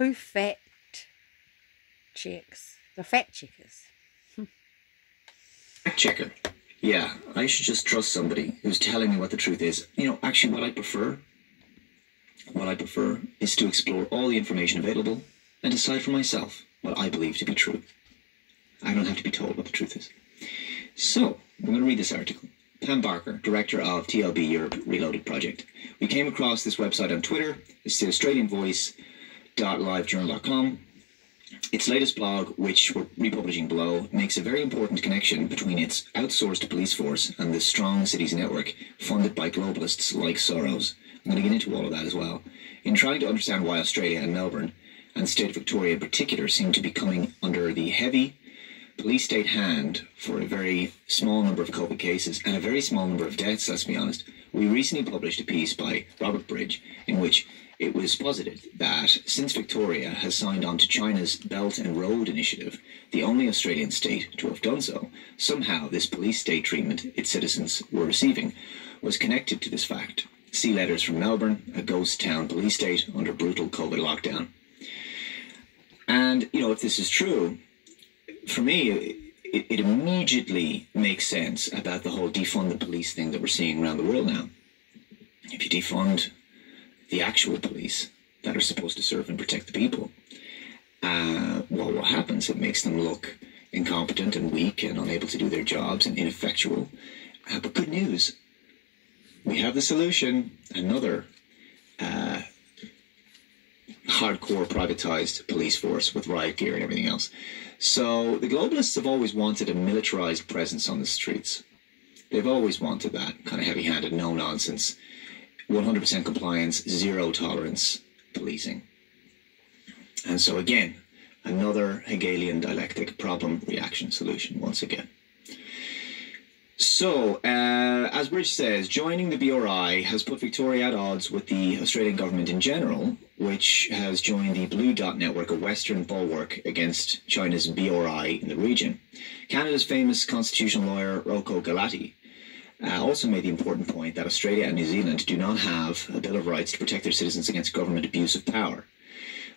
Who fact checks? The fact checkers. Fact checker. Yeah, I should just trust somebody who's telling me what the truth is. You know, actually what I prefer is to explore all the information available and decide for myself what I believe to be true. I don't have to be told what the truth is. So, I'm going to read this article. Pam Barker, director of TLB Europe Reloaded Project. We came across this website on Twitter. It's the AustralianVoice.livejournal.com. Its latest blog, which we're republishing below, makes a very important connection between its outsourced police force and the Strong Cities Network, funded by globalists like Soros. I'm going to get into all of that as well. In trying to understand why Australia and Melbourne, and the state of Victoria in particular, seem to be coming under the heavy police state hand for a very small number of COVID cases and a very small number of deaths, let's be honest, we recently published a piece by Robert Bridge in which it was posited that since Victoria has signed on to China's Belt and Road Initiative, the only Australian state to have done so, somehow this police state treatment its citizens were receiving was connected to this fact. See letters from Melbourne, a ghost town police state under brutal COVID lockdown. And, you know, if this is true, for me, it immediately makes sense about the whole defund the police thing that we're seeing around the world now. If you defund the actual police that are supposed to serve and protect the people, well, what happens? It makes them look incompetent and weak and unable to do their jobs and ineffectual. But good news, we have the solution. Another hardcore privatized police force with riot gear and everything else. So the globalists have always wanted a militarized presence on the streets. They've always wanted that kind of heavy-handed, no-nonsense, 100% compliance, zero tolerance policing. And so again, another Hegelian dialectic problem, reaction, solution once again. So, as Bridge says, joining the BRI has put Victoria at odds with the Australian government in general, which has joined the Blue Dot network, a Western bulwark against China's BRI in the region. Canada's famous constitutional lawyer, Rocco Galati, also made the important point that Australia and New Zealand do not have a Bill of Rights to protect their citizens against government abuse of power.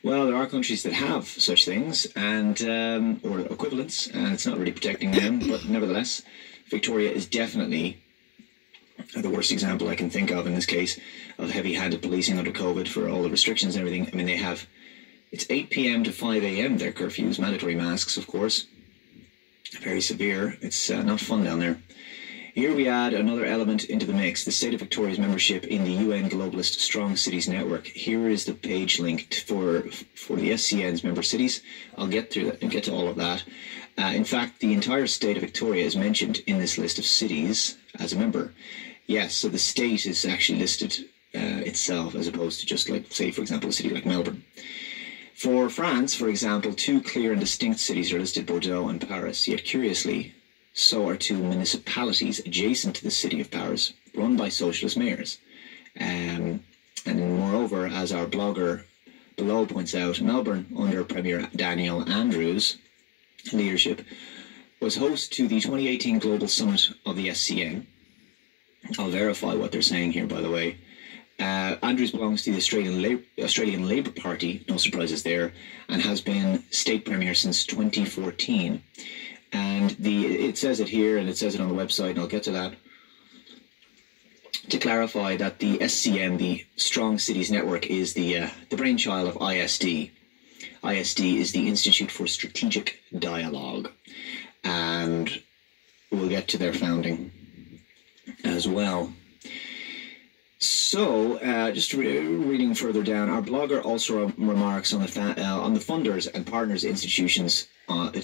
Well, there are countries that have such things, and or equivalents, and it's not really protecting them, but nevertheless, Victoria is definitely the worst example I can think of in this case of heavy-handed policing under COVID for all the restrictions and everything. I mean, they have, it's 8 p.m. to 5 a.m. their curfews, mandatory masks, of course. Very severe. It's not fun down there. Here we add another element into the mix, the state of Victoria's membership in the UN Globalist Strong Cities Network. Here is the page link for the SCN's member cities. I'll get through that and get to all of that. In fact, the entire state of Victoria is mentioned in this list of cities as a member. Yes, so the state is actually listed itself as opposed to just like, say, for example, a city like Melbourne. For France, for example, two clear and distinct cities are listed, Bordeaux and Paris, yet curiously, so are two municipalities adjacent to the city of Paris, run by socialist mayors. And moreover, as our blogger below points out, Melbourne, under Premier Daniel Andrews' leadership, was host to the 2018 Global Summit of the SCN. I'll verify what they're saying here, by the way. Andrews belongs to the Australian Labour Party, no surprises there, and has been state premier since 2014. And it says it here, and it says it on the website, and I'll get to that. To clarify that the SCN, the Strong Cities Network, is the brainchild of ISD. ISD is the Institute for Strategic Dialogue, and we'll get to their founding as well. So, just reading further down, our blogger also remarks on the funders and partners institutions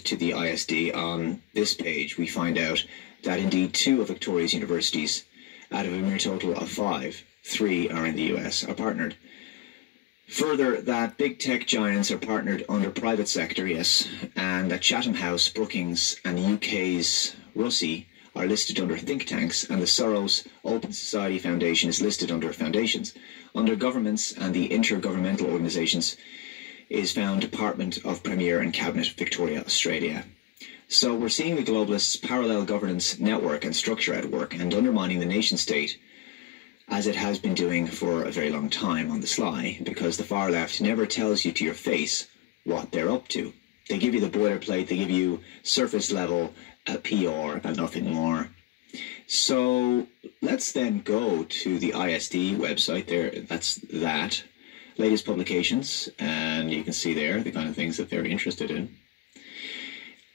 to the ISD. On this page, we find out that indeed 2 of Victoria's universities, out of a mere total of 5, 3 are in the US, are partnered. Further, that big tech giants are partnered under private sector, yes, and that Chatham House, Brookings, and the UK's Russie are listed under think tanks, and the Soros Open Society Foundation is listed under foundations. Under governments and the intergovernmental organisations is found Department of Premier and Cabinet, Victoria, Australia. So we're seeing the globalists' parallel governance network and structure at work and undermining the nation state as it has been doing for a very long time on the sly, because the far left never tells you to your face what they're up to. They give you the boilerplate, they give you surface level PR and nothing more. So let's then go to the ISD website there. That's that. Latest publications, and you can see there the kind of things that they're interested in.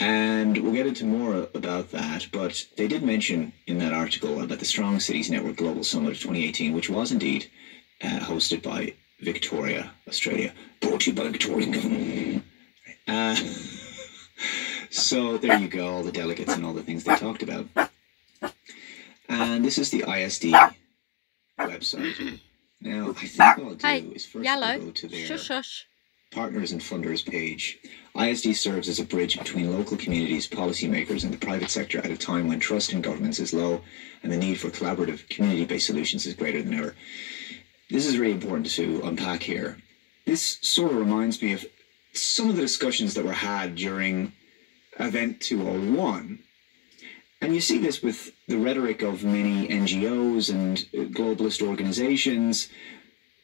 And we'll get into more about that, but they did mention in that article about the Strong Cities Network Global Summit of 2018, which was indeed hosted by Victoria, Australia. Brought to you by the Victorian government. So there you go, all the delegates and all the things they talked about. And this is the ISD website. Now, I think what I'll do is first I'll go to their partners and funders page. ISD serves as a bridge between local communities, policymakers, and the private sector at a time when trust in governments is low and the need for collaborative, community-based solutions is greater than ever. This is really important to unpack here. This sort of reminds me of some of the discussions that were had during Event 201. And you see this with the rhetoric of many NGOs and globalist organizations,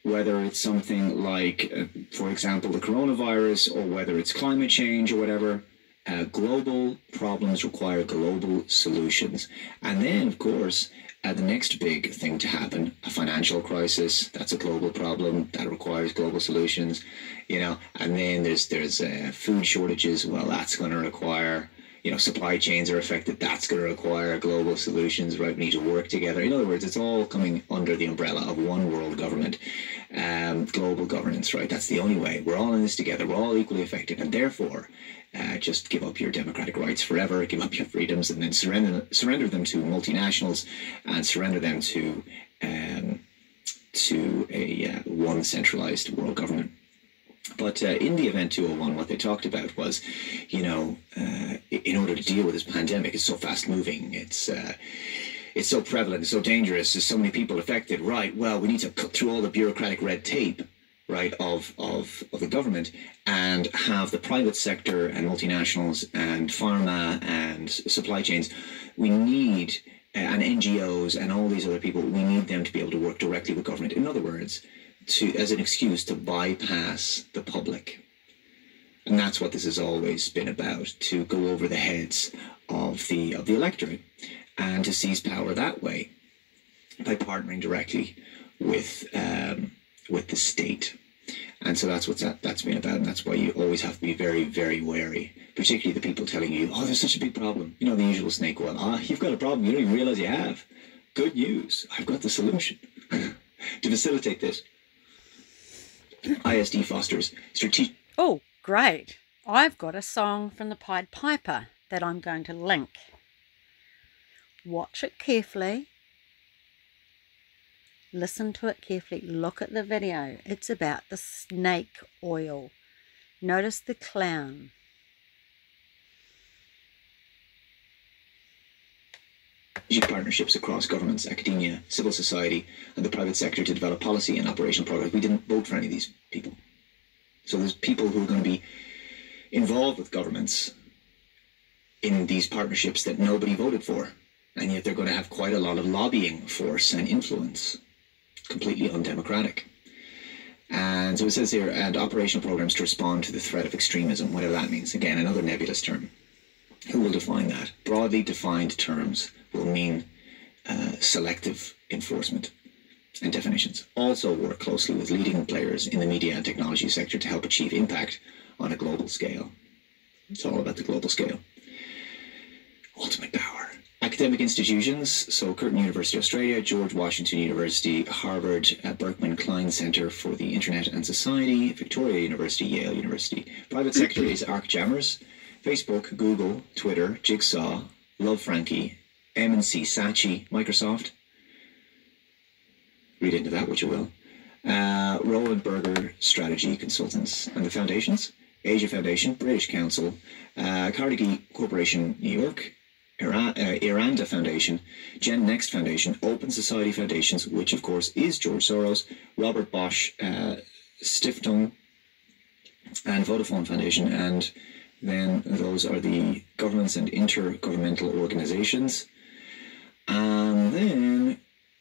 whether it's something like, for example, the coronavirus, or whether it's climate change or whatever. Global problems require global solutions. And then, of course, the next big thing to happen, a financial crisis, that's a global problem, that requires global solutions, you know. And then there's food shortages, well, that's going to require, you know, supply chains are affected, that's going to require global solutions, right? We need to work together. In other words, it's all coming under the umbrella of one world government, global governance, right? That's the only way. We're all in this together. We're all equally affected, and therefore, just give up your democratic rights forever, give up your freedoms, and then surrender them to multinationals, and surrender them to a one centralized world government. But in the Event 201, what they talked about was, you know, in order to deal with this pandemic, it's so fast moving, it's so prevalent, it's so dangerous, there's so many people affected, right? Well, we need to cut through all the bureaucratic red tape, right, of the government, and have the private sector and multinationals and pharma and supply chains. We need, and NGOs and all these other people, we need them to be able to work directly with government. In other words, as an excuse to bypass the public. And that's what this has always been about, to go over the heads of the electorate and to seize power that way by partnering directly with the state. And so that's what that's been about, and that's why you always have to be very, very wary, particularly the people telling you, oh, there's such a big problem. You know, the usual snake oil. Ah, you've got a problem you don't even realize you have. Good news. I've got the solution to facilitate this. ISD fosters strategic... Oh, great. I've got a song from the Pied Piper that I'm going to link. Watch it carefully. Listen to it carefully. Look at the video. It's about the snake oil. Notice the clown. Partnerships across governments, academia, civil society, and the private sector to develop policy and operational programs. We didn't vote for any of these people. So there's people who are going to be involved with governments in these partnerships that nobody voted for. And yet they're going to have quite a lot of lobbying force and influence. Completely undemocratic. And so it says here, and operational programs to respond to the threat of extremism, whatever that means. Again, another nebulous term. Who will define that? Broadly defined terms will mean selective enforcement and definitions. Also work closely with leading players in the media and technology sector to help achieve impact on a global scale. It's all about the global scale. Ultimate power. Academic institutions, so Curtin University Australia, George Washington University, Harvard, Berkman Klein Center for the Internet and Society, Victoria University, Yale University. Private sector is ArcJammers, Facebook, Google, Twitter, Jigsaw, Love Frankie, M&C Saatchi, Microsoft. Read into that what you will. Roland Berger Strategy Consultants. And the foundations, Asia Foundation, British Council, Carnegie Corporation, New York, Iranda Foundation, Gen Next Foundation, Open Society Foundations, which of course is George Soros, Robert Bosch Stiftung, and Vodafone Foundation. And then those are the governments and intergovernmental organizations. And then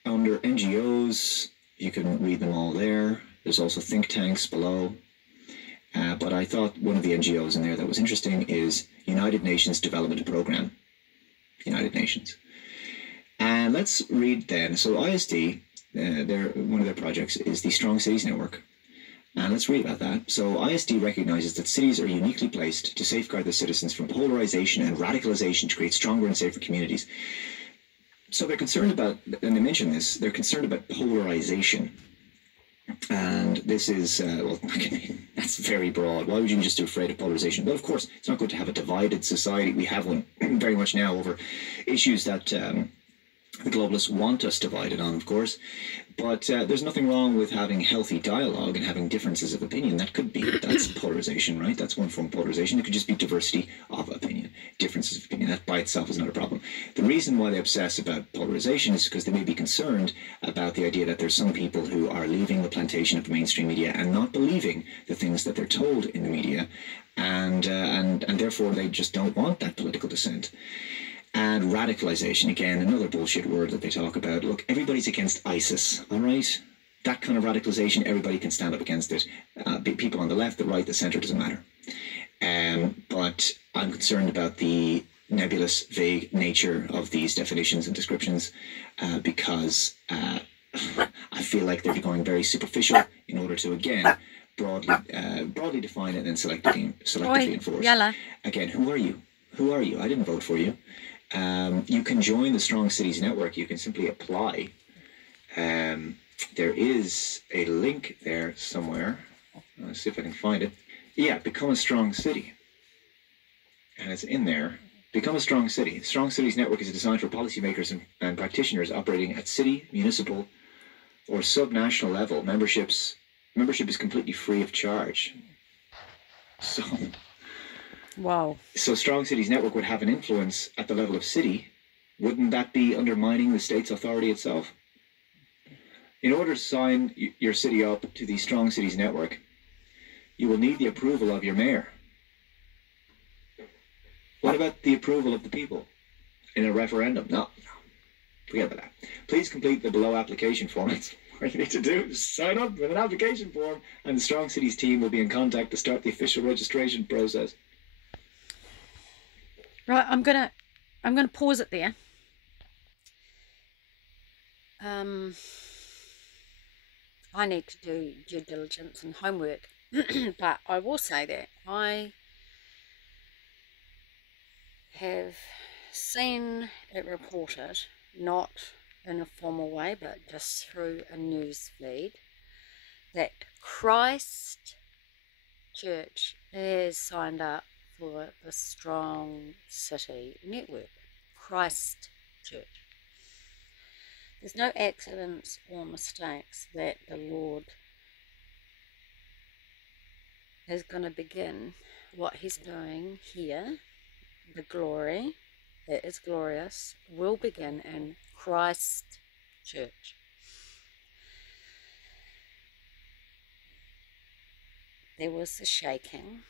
Under NGOs, you can read them all there. There's also think tanks below. But I thought one of the NGOs in there that was interesting is United Nations Development Programme. United Nations. And let's read then. So ISD, one of their projects is the Strong Cities Network. And let's read about that. So ISD recognizes that cities are uniquely placed to safeguard their citizens from polarization and radicalization to create stronger and safer communities. So they're concerned about, and they mention this, they're concerned about polarization. And this is, well, that's very broad. Why would you just be afraid of polarization? Well, of course, it's not good to have a divided society. We have one very much now over issues that the globalists want us divided on, of course. But there's nothing wrong with having healthy dialogue and having differences of opinion. That's polarization, right? That's one form of polarization. It could just be diversity of opinion, differences of opinion. That by itself is not a problem. The reason why they obsess about polarization is because they may be concerned about the idea that there's some people who are leaving the plantation of the mainstream media and not believing the things that they're told in the media, and therefore they just don't want that political dissent. And radicalization, again, another bullshit word that they talk about. Look, everybody's against ISIS, all right? That kind of radicalization, everybody can stand up against it. People on the left, the right, the centre, doesn't matter. But I'm concerned about the nebulous, vague nature of these definitions and descriptions because I feel like they're going very superficial in order to, again, broadly define it and then selectively enforce. Yalla. Again, who are you? Who are you? I didn't vote for you. You can join the Strong Cities Network. You can simply apply. There is a link there somewhere. Let's see if I can find it. Yeah, Become a Strong City. And it's in there. Become a Strong City. Strong Cities Network is designed for policymakers and practitioners operating at city, municipal, or subnational level. Membership is completely free of charge. So... Wow. So Strong Cities Network would have an influence at the level of city. Wouldn't that be undermining the state's authority itself? In order to sign your city up to the Strong Cities Network, you will need the approval of your mayor. What about the approval of the people in a referendum? No, forget about that. Please complete the below application form. That's what you need to do. Just sign up with an application form, and the Strong Cities team will be in contact to start the official registration process. Right, I'm gonna pause it there. I need to do due diligence and homework, but I will say that I have seen it reported, not in a formal way, but just through a news feed, that Christchurch has signed up for the Strong City Network. Christchurch. There's no accidents or mistakes that the Lord is going to begin what he's doing here. The glory, it is glorious, will begin in Christchurch. There was the shaking,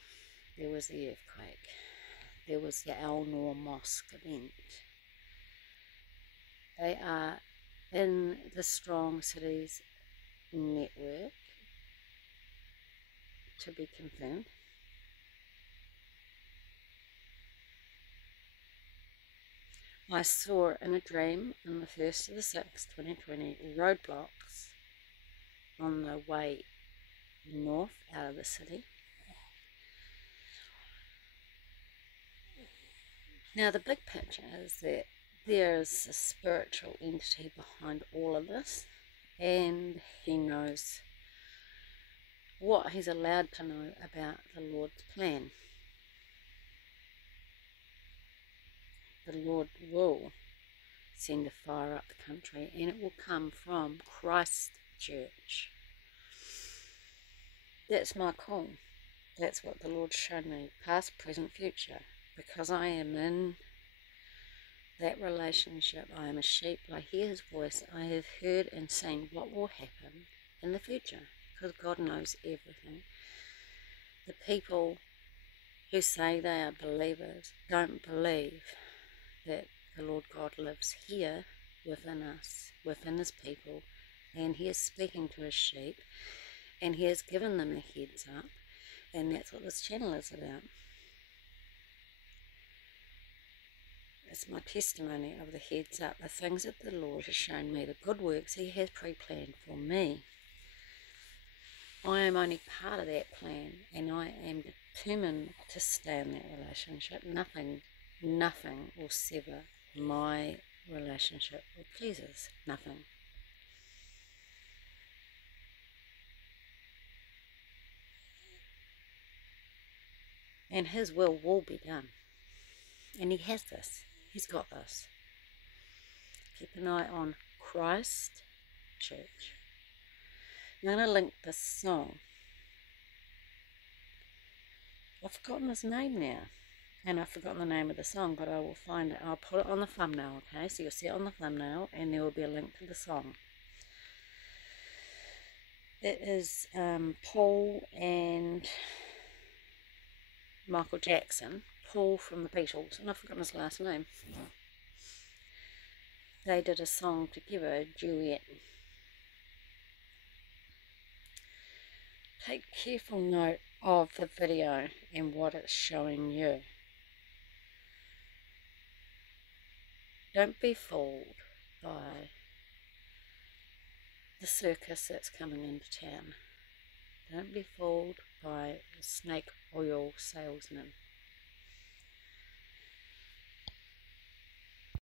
there was the earthquake, there was the Al Noor Mosque event. They are in the Strong Cities Network, to be confirmed. I saw in a dream on the 1st of the 6th, 2020, roadblocks on the way north out of the city. Now the big picture is that there is a spiritual entity behind all of this, and he knows what he's allowed to know about the Lord's plan. The Lord will send a fire up the country, and it will come from Christchurch. That's my call. That's what the Lord's shown me, past, present, future, because I am in that relationship. I am a sheep. I hear his voice. I have heard and seen what will happen in the future, because God knows everything. The people who say they are believers don't believe that the Lord God lives here within us, within his people, and he is speaking to his sheep, and he has given them a heads up, and that's what this channel is about. It's my testimony of the heads up, the things that the Lord has shown me, the good works he has pre-planned for me. I am only part of that plan, and I am determined to stay in that relationship. Nothing will sever my relationship with Jesus. Nothing. And his will be done. And he has this. He's got this. Keep an eye on Christ Church. I'm going to link this song. I've forgotten his name now. And I've forgotten the name of the song, but I will find it. I'll put it on the thumbnail, okay? So you'll see it on the thumbnail, and there will be a link to the song. It is Paul and Michael Jackson. Paul from the Beatles, and I've forgotten his last name. They did a song together, a duet. Take careful note of the video and what it's showing you. Don't be fooled by the circus that's coming into town. Don't be fooled by a snake oil salesman.